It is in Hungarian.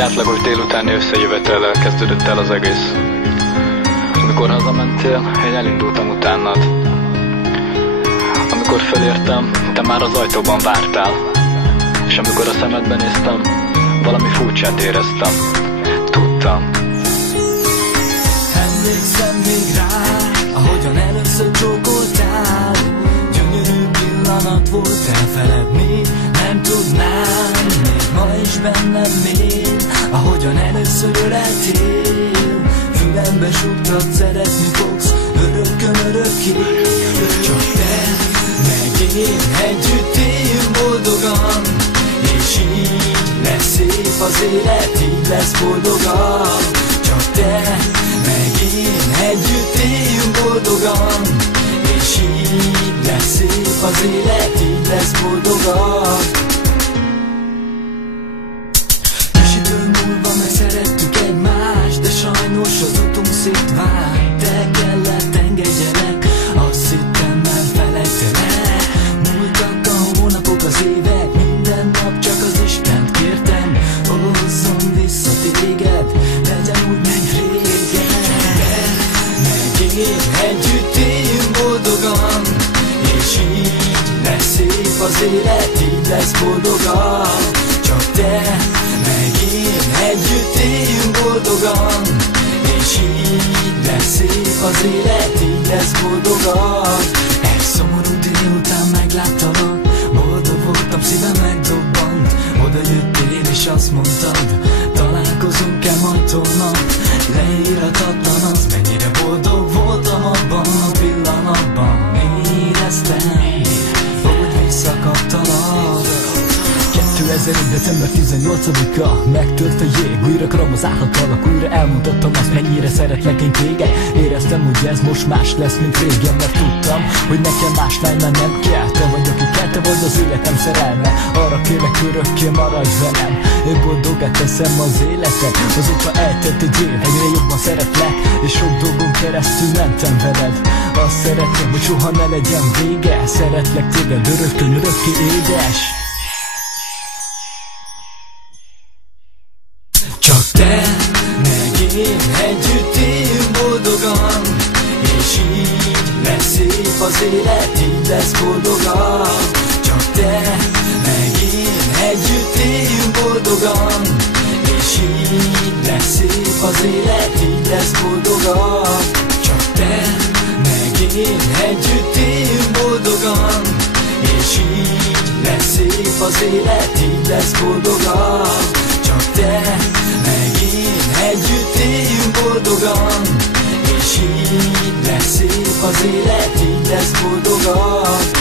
átlagos délutáni összejövetellel kezdődött el az egész. Amikor hazamentél, én elindultam utánad. Amikor felértem, te már az ajtóban vártál. És amikor a szemedbe néztem, valami furcsát éreztem. Tudtam. Emlékszem még rá, ahogyan először csókoltál. Gyönyörű pillanat volt, elfeledni nem tudnám. Még ma is bennem még, ahogyan először öleltél. Fülembe súgtad, szeretni fogsz örökkön örökké. Csak te, meg én együtt éljünk boldogan, és így lesz szép az élet, így lesz boldogan. Csak te, meg én együtt éljünk boldogan, és így lesz szép az élet, így lesz boldogan. Kis időn múlva megszerettük egymást, de sajnos az utunk szétvált. Te kellett engedjenek, azt hittem elfelejtenek. Múltak a hónapok, az évek, minden nap csak az Istent kértem, hozzon vissza téged, legyen úgy, mint régen. Meg én együtt éljünk boldogan, és így lesz szép az élet, így lesz boldogan. Csak te, meg én együtt éljünk boldogan, és így lesz szép az élet, így lesz boldogan. Egy szomorú délután megláttalak, boldog voltam, szívem megdobbant. Oda jöttél és azt mondtad, találkozunk-e majd holnap. Leírhatatlan az, mennyire boldog voltam abban a pillanatban. Éreztem, hogy visszakaptalak. 2001. december 18-a, megtört a jég, újra karambozálhatalak, újra elmutattam azt, mennyire szeretlek én téged. Éreztem, hogy ez most más lesz, mint régen, mert tudtam, hogy nekem más lenne nem kell. Te vagy, aki kell, te vagy az életem szerelme. Arra kérlek, örökké maradj velem, én boldogát teszem az életed. Azóta eltelt egy év, egyre jobban szeretlek, és sok dolgon keresztül mentem veled. Azt szeretném, hogy soha ne legyen vége, szeretlek téged örökkön, örökké édes. Csak te, meg én együtt éljünk boldogan, és így lesz szép az élet, így lesz boldogan. Csak te, meg én együtt éljünk boldogan, és így lesz szép az élet, így lesz boldogan. Csak te, meg én együtt éljünk boldogan, és így lesz szép az élet, így lesz boldogan. Csak te, meg én együtt éljünk boldogan, és így lesz szép az élet, így lesz boldogan.